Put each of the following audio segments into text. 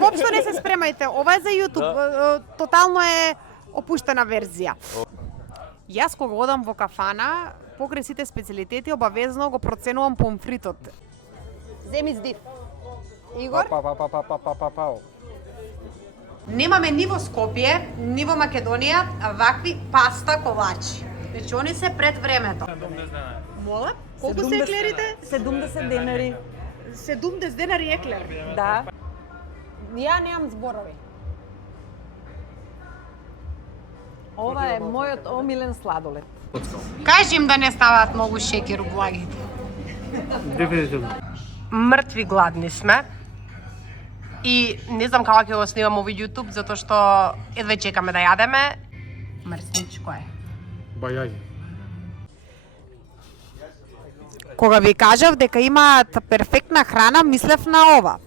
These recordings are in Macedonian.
Воопшто не се спремајте, ова е за YouTube, тотално е опуштена верзија. Јас кога одам во кафана, покрај сите специјалитети, обавезно го проценувам помфритот. Земи здив. Игор? Немаме ни во Скопје, ни во Македонија вакви паста колачи. Значи, они се пред времето. 70 денари. Мола? Колку се еклерите? 70 денари. 70 денари еклер. Да. Ја немам зборови. Ова е мојот омилен сладолед. Кажи им да не ставаат многу шеќер у благите. Дефинитивно. Мртви гладни сме. И не знам како ќе го снимам овој YouTube, затоа што едве чекаме да јадеме. Мрсничко е. Бајаги. Кога ви кажав дека имаат перфектна храна, мислев на ова.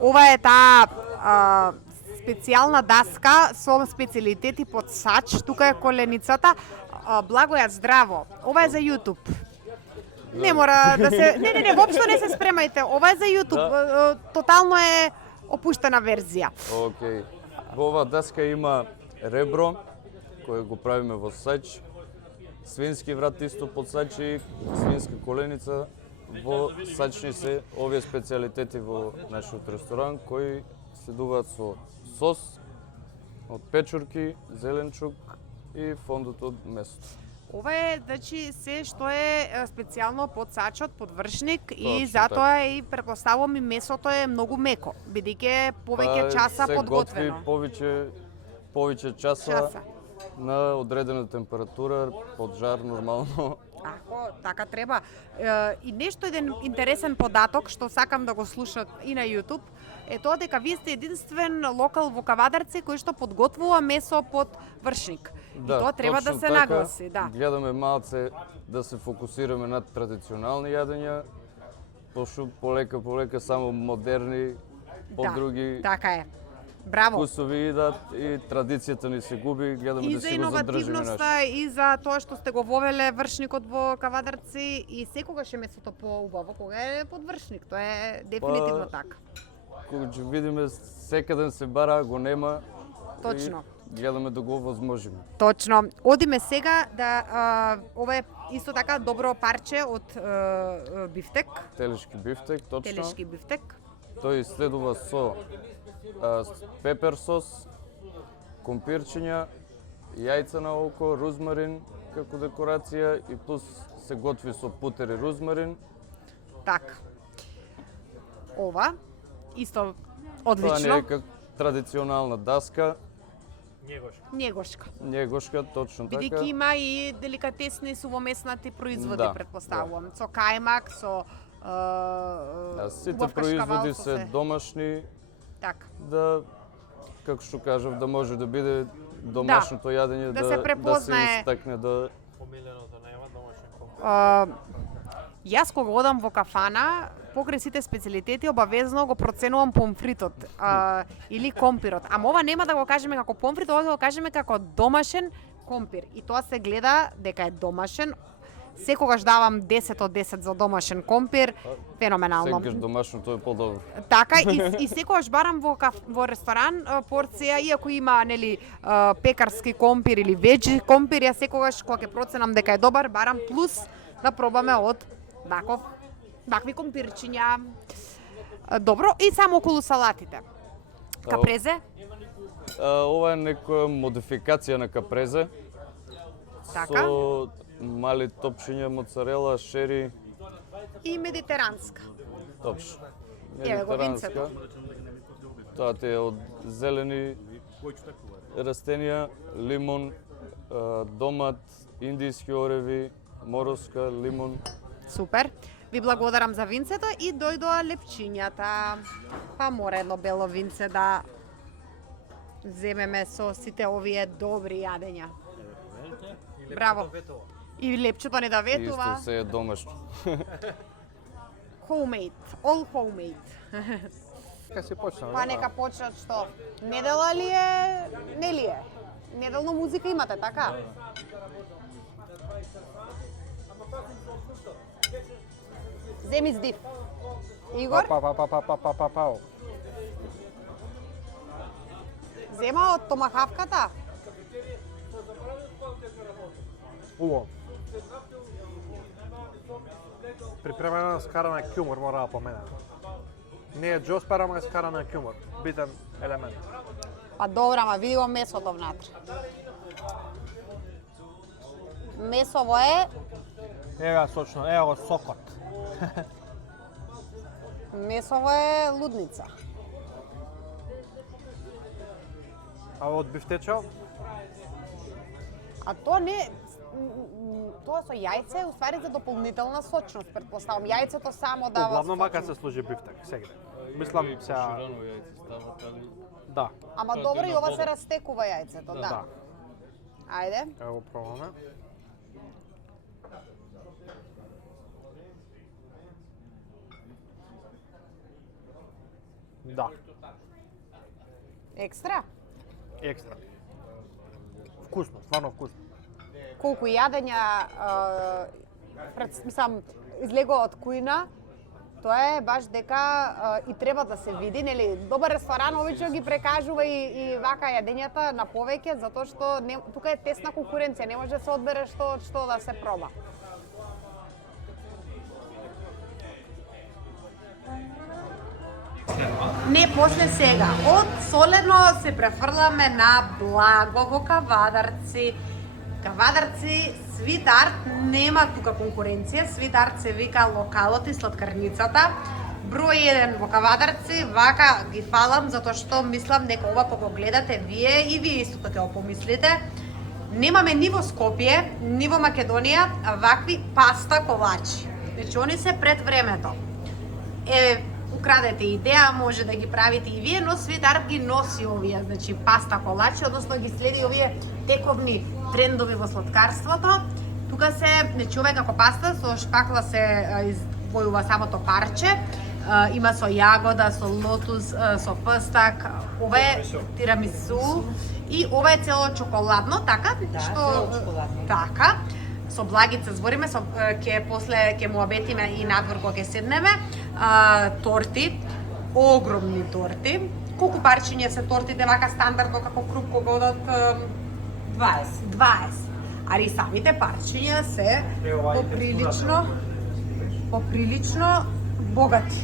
Ова е таа специјална даска со специјалитети под сач. Тука е коленицата. Благо ја здраво. Ова е за YouTube. Не мора да се... Не, воопшто не се спремајте. Ова е за YouTube. Тотално е опуштена верзија. Океј. Во оваа даска има ребро, кое го правиме во сач, свински врат исто под сач и свинска коленица. Во сачни се овие специјалитети во нашиот ресторан, кои следуваат со сос од печурки, зеленчук и фондот од месото. Ова е, значи, се што е специјално под сачот, под вршник и Точно затоа и претпоставувам и месото е многу меко, бидејќи е повеќе часа подготвено. Се готви повеќе часа на одредена температура, под жар нормално. Така треба. И нешто еден интересен податок што сакам да го слушат и на YouTube е тоа дека вие сте единствен локал во Кавадарци кој што подготвува месо под вршник. И тоа треба да се нагласи, да. Гледаме малце да се фокусираме на традиционални јадења, пошто полека само модерни, подруги. Така е. Браво. Вкусови идат и традицијата ни се губи, гледаме да си го задржиме нешто. И за тоа што сте го вовеле вршникот во Кавадарци и секогаш е месото поубаво кога е под вршник, тоа е дефинитивно така. Кога ќе видиме секаде се бара, го нема. Точно. Гледаме да го возможиме. Точно. Одиме сега да ова е исто така добро парче од бифтек. Телешки бифтек, точно. Телешки бифтек. Тој следува со пепер сос, компирчиња, јајца на око, рузмарин како декорација и плюс се готви со путер и рузмарин. Така. Ова исто Тоа одлично. не е како традиционална даска. Njegошка, точно така. Бидејќи има и деликатесни сувомеснати производи, Да, претпоставувам. Со кајмак, со сите производи се домашни. Така. Да, како што кажав, да може да биде домашното јадење, да се препознае. Да се истакне, да... Помиленото нема домашен компот. Јас кога одам во кафана, покрај сите специјалитети, обавезно го проценувам помфритот или компирот. Ама ова нема да го кажеме како помфрит, ова да го кажеме како домашен компир. И тоа се гледа дека е домашен. Секогаш давам 10 од 10 за домашен компир. Феноменално. Секогаш домашното е подобро. Така, и секогаш барам во ресторан порција, иако има, нели, пекарски компир или веџи компир, ја секогаш кога ќе проценам дека е добар, барам плюс да пробаме од вакви компирчиња. Добро, и само околу салатите. Капрезе? Ова е некоја модификација на капрезе. Така. Со мали топчиња, моцарела, шери. И медитеранска. Точно. Еве го винцето. Тоа е од зелени растенија, лимон, домат, индиски ореви, мороска, лимон. Супер. Ви благодарам за винцето и дојдоа лепчињата. Па мора едно бело винце да земеме со сите овие добри јадења. Браво. И лепчето не да ветува. Исто се е домашно. Homemade, all homemade. Ка се почна. Па нека почнат што? Недела ли е? Не ли е? Неделно музика имате, така? Земи здив. Игор, Па. зема од томахавката. Убаво. Припремена скарана кјумор, мора да помена. Не е джоспер, ама е скарана кјумор. Битен елемент. Па добра, ма види го месото внатре. Месово е, Ева сочно, ева го сокот. месово е лудница. А од бифтечо? А тоа не тоа со јајце е уствари за дополнителна сочност, претпоставам. Јајцето само дава Главно мака сочност. се служи бифтек, сегде. Мислам сега... Ширано јајце стават, али Да, Ама Тоа е добро и една ова се вода. растекува јајцето, да. да. Ајде. Ево го пробаме. Да, Екстра. екстра. Вкусно, стварно вкусно. Колку јадења мислам излегува од кујна, тоа е баш дека и треба да се види, нели? Добар ресторан обично ги прекажува и вака јадењата на повеќе, затоа што тука е тесна конкуренција, не може да се одбере што да се проба. Не, после сега. Од солено се префрламе на благо во Кавадарци. Кавадарци, Свит Арт, нема тука конкуренција. Свит Арт се вика локалот и сладкарницата. Број 1 во Кавадарци, вака ги фалам, затоа што мислам дека ова кога гледате вие и вие исто така го помислите. Немаме ни во Скопје, ни во Македонија вакви паста колачи. Значи, они се пред времето. Украдете идеја, може да ги правите и вие, но Свит Арт ги носи овие, значи паста колачи, односно ги следи овие тековни трендови во сладкарството. Тука се, значи ова е како паста, со шпакла се извојува самото парче, има со јагода, со лотус, со фстак, ова е тирамису и ова е цело чоколадно, така? Да, што цело чоколадно. така. Со благица збориме, ќе му обетиме и надвор кога ќе седнеме. Торти, огромни торти. Колку парчиња се тортите вака стандардно како круп кога одат 20. 20. Али самите парчиња се поприлично богати.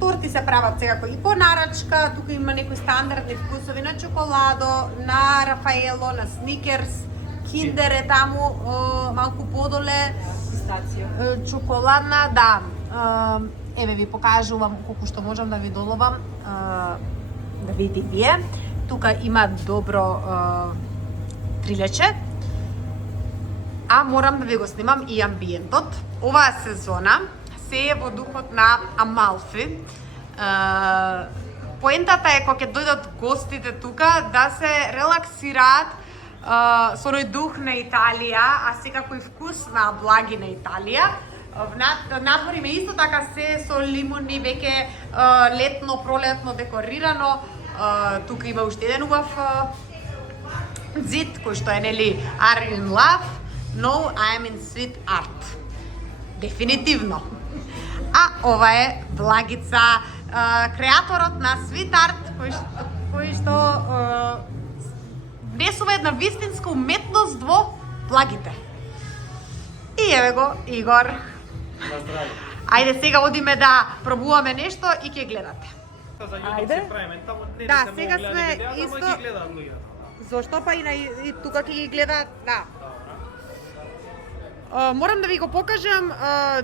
Торти се прават секако и по нарачка, тука има некои стандардни вкусови на чоколадо, на Рафаело, на Сникерс, Киндер е таму, малку подоле, Пистацијо. чоколадна, да. Еве ви покажувам колку што можам да ви доловам, да видите вие. Тука има добро трилече, а морам да ви го снимам и амбиентот. Оваа сезона се е во духот на Амалфи. Поентата е кога ќе дојдат гостите тука да се релаксираат со оној дух на Италија, а секако и вкус на благи на Италија. Надвор има исто така се со лимуни, веќе летно, пролетно декорирано. Тука има уште еден убав зид кој што е нели Are you in love? No, I am in Sweet Art. Дефинитивно. А ова е Благица, креаторот на Sweet Art, кој што внесува една вистинска уметност во благите. И еве го Игор. Ајде сега одиме да пробуваме нешто и ќе гледате. Ајде. Да, сега сме исто. Зошто па и тука ќе ги гледаат, да. Морам да ви го покажам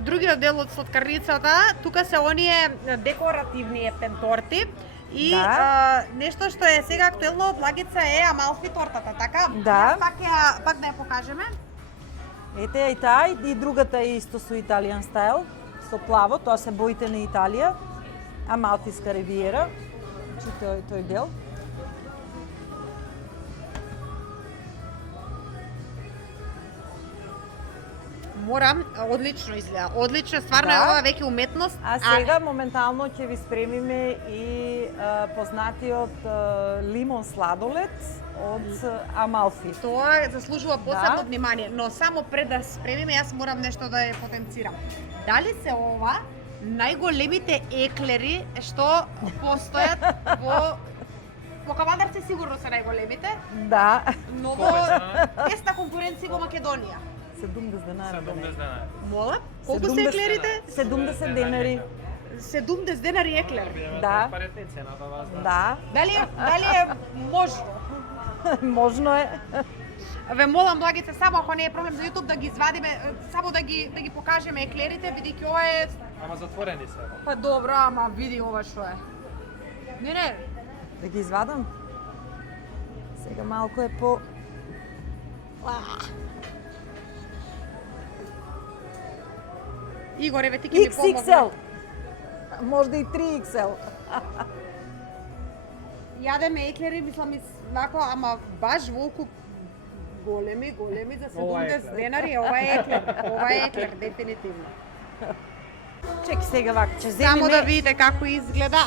другиот дел од сладкарницата. Тука се оние декоративни ептен торти. И Да. нешто што е сега актуелно од Благица е Амалфи тортата, така? Да. Пак да ја покажеме. Ете и таа и другата е исто со италијан стайл, со плаво, тоа се боите на Италија, Амалфиска ривиера, значи тој дел. Морам, одлично изгледа. Одлично, стварно е Да. ова веќе уметност. А сега моментално ќе ви спремиме и познатиот лимон сладолед од Амалфи. Тоа заслужува посебно Да. внимание, но само пред да спремиме, јас морам нешто да ја потенцирам. Дали се ова најголемите еклери што постојат во Кавадарци сигурно се најголемите, Да. но во тесна конкуренција во Македонија. 70 денари. 70 денари. Мола, колку се еклерите? 70 денари. 70 денари еклер. Да. Парите цената важна. Да. Дали е можно? Можно е. Ве молам, благице, само ако не е проблем за YouTube да ги извадиме, само да ги покажеме еклерите, бидејќи ова е... Ама затворени се. Па добро, ама види ова што е. Не, Да ги извадам? Сега малку е по... Игоре, ве ти ќе ми помогне. XXL. Можда и 3XL. Јадеме еклери, мислам, вако, ама баш волку големи за Ова е 70 еклер. денари, ова е еклер. Ова е еклер, дефинитивно. Чеки сега вака, ќе Само земиме... да видите како изгледа,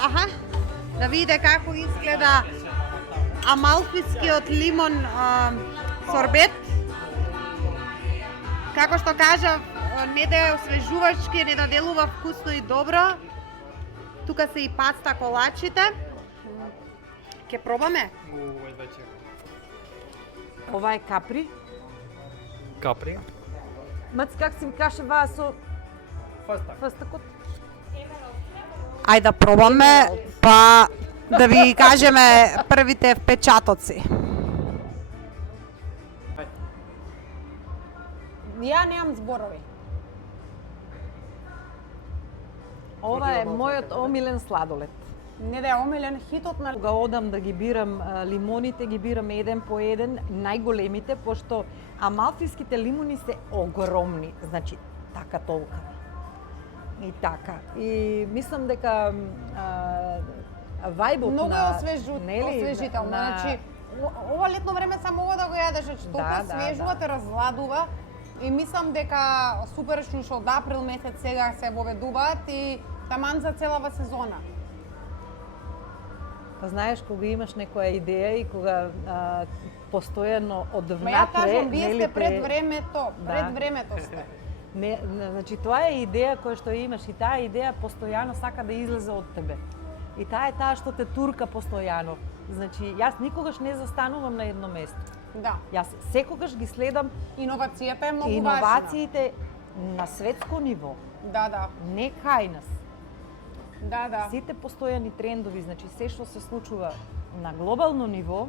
да видите како изгледа амалфискиот лимон сорбет. Како што кажав, не да е освежувачки, не да делува вкусно и добро. Тука се и паста колачите. Ке пробаме? Едва чекам. Ова е капри. Капри. Мац, как си ми каше ваа со Фастак. фастакот? Ајде да пробаме, па да ви кажеме првите впечатоци. Ја немам зборови. Ова е мојот омилен сладолед. Не да е омилен хитот на... Кога одам да ги бирам лимоните, ги бирам еден по еден, најголемите, пошто амалфиските лимони се огромни, значи така толка. И така. И мислам дека вајбот Многу е на... освежително. Значи, ова летно време само ова да го јадеш, значи толку свежува, те разладува. И мислам дека супер што од април месец сега се воведуваат и таман за целава сезона. Па знаеш, кога имаш некоја идеја и кога постојано од Ма ја внатре... кажам, вие сте пред Да. времето сте. Не, значи тоа е идеја која што имаш и таа идеја постојано сака да излезе од тебе. И таа е таа што те турка постојано. Значи, јас никогаш не застанувам на едно место. Да. Јас секогаш ги следам Иновацијата е многу важна. иновациите на светско ниво, Да. не кај нас. Да. Сите постојани трендови, значи се што се случува на глобално ниво,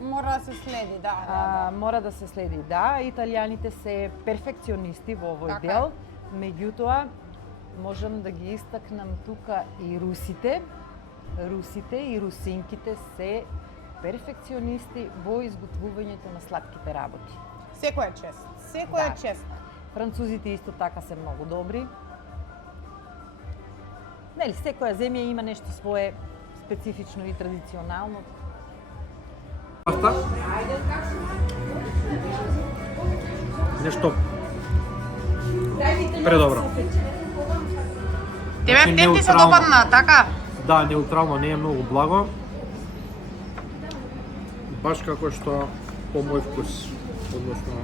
Мора да се следи, да. мора да се следи. Да, италијаните се перфекционисти во овој Така е. дел, меѓутоа можам да ги истакнам тука и русите. Русите и русинките се перфекционисти во изготвувањето на сладките работи. Секој е чест. Секој е чест. Французите исто така се многу добри. Нели, секоја земја има нешто свое специфично и традиционално. Паста. Нешто предобро. Тебе Значи, ти се неутрално. допадна, така? Да, неутрално, не е многу благо. Баш како што по мој вкус, односно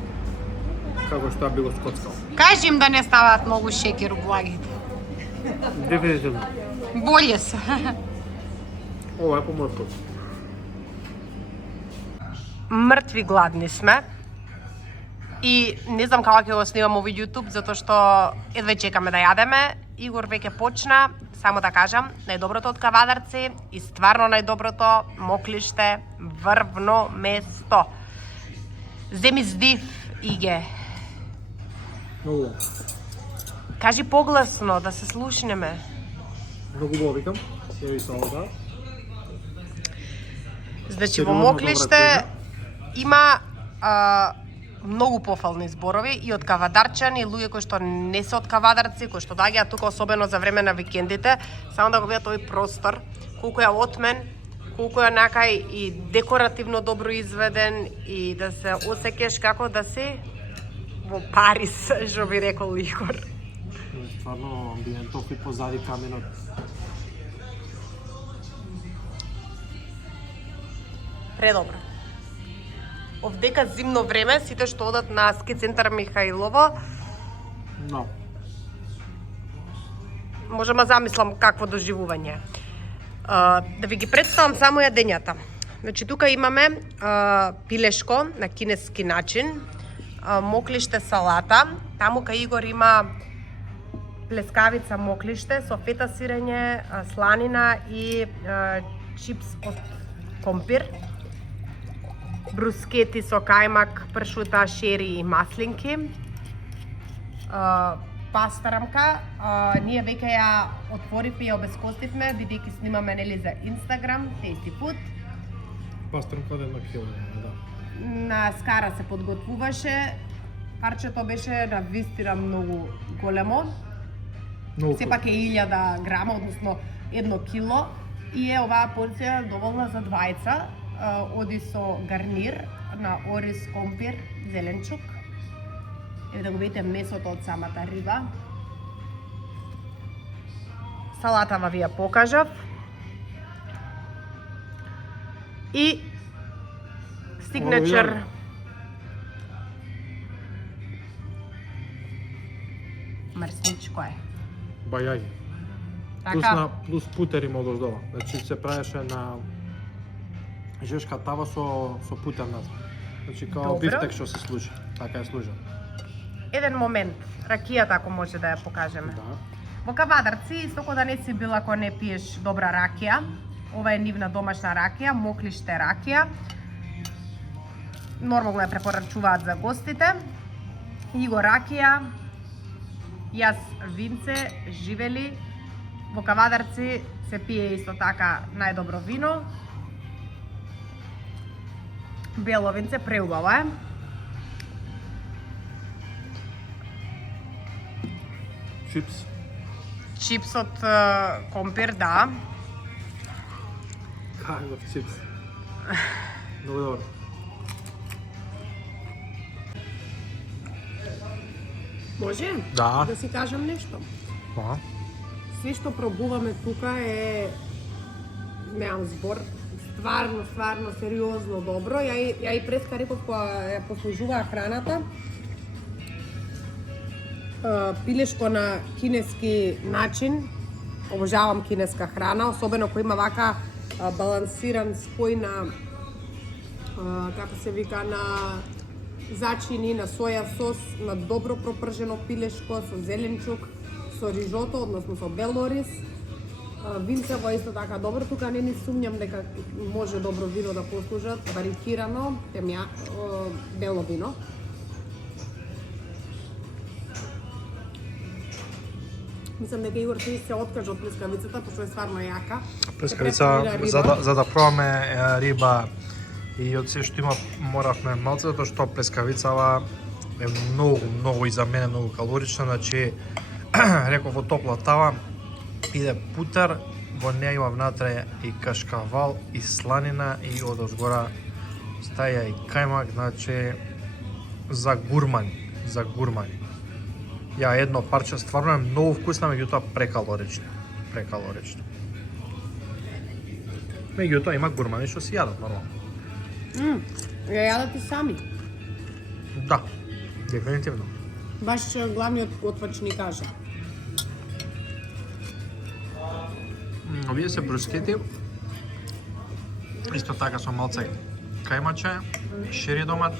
како што би го скоцкал. Кажи им да не ставаат многу шекер у благите. Дефинитивно. Болje се. Ова е по мој вкус. Мртви гладни сме. И не знам како ќе го снимам овој YouTube, затоа што едва чекаме да јадеме. Игор веќе почна, само да кажам, најдоброто од Кавадарци и стварно најдоброто моклиште, врвно место. Земи здив, Иге. Многу. Кажи погласно, да се слушнеме. Многу го викам. Ја ви само да. Значи, во Сериозно моклиште добра има многу пофални зборови и од кавадарчани, и луѓе кои што не се од Кавадарци, кои што доаѓаат тука особено за време на викендите, само да го видат овој простор, колку е отмен, колку е накај и декоративно добро изведен и да се осеќаш како да си во Париз, што би рекол Игор. Стварно амбиентов и позади каменот. Предобро. Овдека зимно време, сите што одат на ски центар Михаилово, Но, можам да замислам какво доживување. Да ви ги представам само јадењата. Значи, тука имаме пилешко на кинески начин, моклиште салата, таму кај Игор има плескавица моклиште со фета сирење, сланина и чипс од компир, брускети со кајмак, пршута, шери и маслинки, пастарамка, ние веќе ја отворивме и ја обескостивме, бидејќи снимаме нели за Instagram, Tasty Food. пастрмка од 1 кило, да. На скара се подготвуваше, парчето беше навистина многу големо, Многу сепак е 1000 грама, односно 1 кило, и е оваа порција доволна за двајца, оди со гарнир на ориз, компир, зеленчук. Еве да го видите месото од самата риба. Салатава ви ја покажав. И сигнечер мрсничко е. бајаги. Така, Плюс путер има одоздола. Значи се правеше на жешка тава со путер назад. Значи као Добро. бифтек што се служи. Така е служен. еден момент, ракијата ако може да ја покажеме. Да. Во Кавадарци, исто ко да не си бил ако не пиеш добра ракија, ова е нивна домашна ракија, моклиште ракија. Нормално ја препорачуваат за гостите. Иго ракија, јас винце, живели. Во Кавадарци се пие исто така најдобро вино. Бело винце, преубаво е. Чипс. Чипс од компир, да. Kind of chips. Много добро. Може? Да. Да си кажам нешто. Па. Све што пробуваме тука е, немам збор, стварно, сериозно добро. Ја и преска реков кога ја послужуваа храната. Пилешко на кинески начин. Обожавам кинеска храна, особено кој има вака балансиран спој на како се вика, на зачини, на соја сос, на добро пропржено пилешко со зеленчук, со рижото, односно со белориз. Винцево исто така добро, тука не ни сумњам дека може добро вино да послужат, барикирано, бело вино. Мислам дека Игор се откажа од плескавицата, пошто е стварно јака. Плескавица, за да пробаме риба и од се што има моравме малце, затоа што плескавицава е многу и за мене многу калорична, значи реков во топла тава иде путер, во неја има внатре и кашкавал, и сланина, и одозгора стаја и кајмак, значи за гурмани. Ја едно парче стварно е многу вкусна, меѓутоа прекалорично. Меѓутоа има гурмани што си јадат нормално. Ја јадат и сами. Да, дефинитивно. Баш главниот готвач ни кажа. Овие се брускети, исто така со малце кајмаче, шери домат,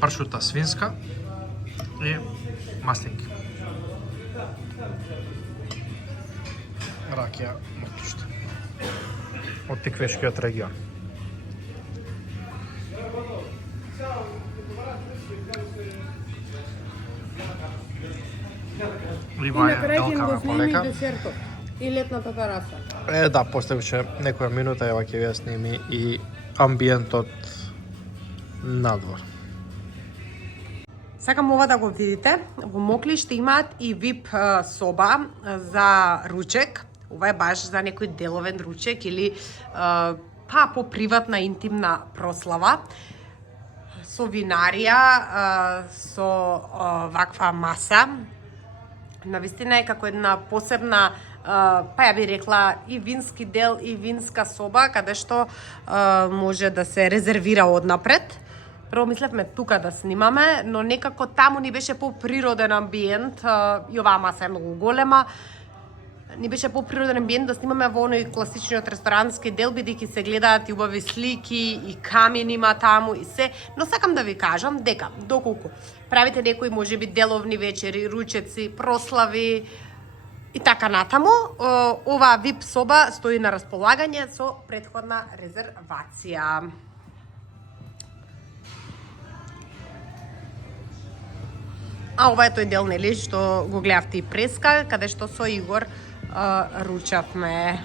пршута свинска и маслинки. Ракија моклиште. Од Тиквешкиот регион. И на крај ќе Елкана го сними полека. десертот и летната тераса. Да, после уште некоја минута ева ќе ви ја сними и амбиентот надвор. Сакам ова да го видите. Во Моклиште имаат и VIP соба за ручек. Ова е баш за некој деловен ручек или поприватна интимна прослава. со винарија, со ваква маса. Навистина е како една посебна, па ја би рекла, и вински дел, и винска соба, каде што може да се резервира однапред. Прво мислевме тука да снимаме, но некако таму ни беше поприроден амбиент, и оваа маса е многу голема. Ни беше поприроден амбиент да снимаме во оној класичниот ресторански дел, бидејќи се гледаат и убави слики, и камин има таму, и се. Но сакам да ви кажам дека, доколку правите некои можеби деловни вечери, ручеци, прослави и така натаму, оваа VIP соба стои на располагање со претходна резервација. А ова е тој дел, нели, што го гледавте и преска, каде што со Игор ручавме.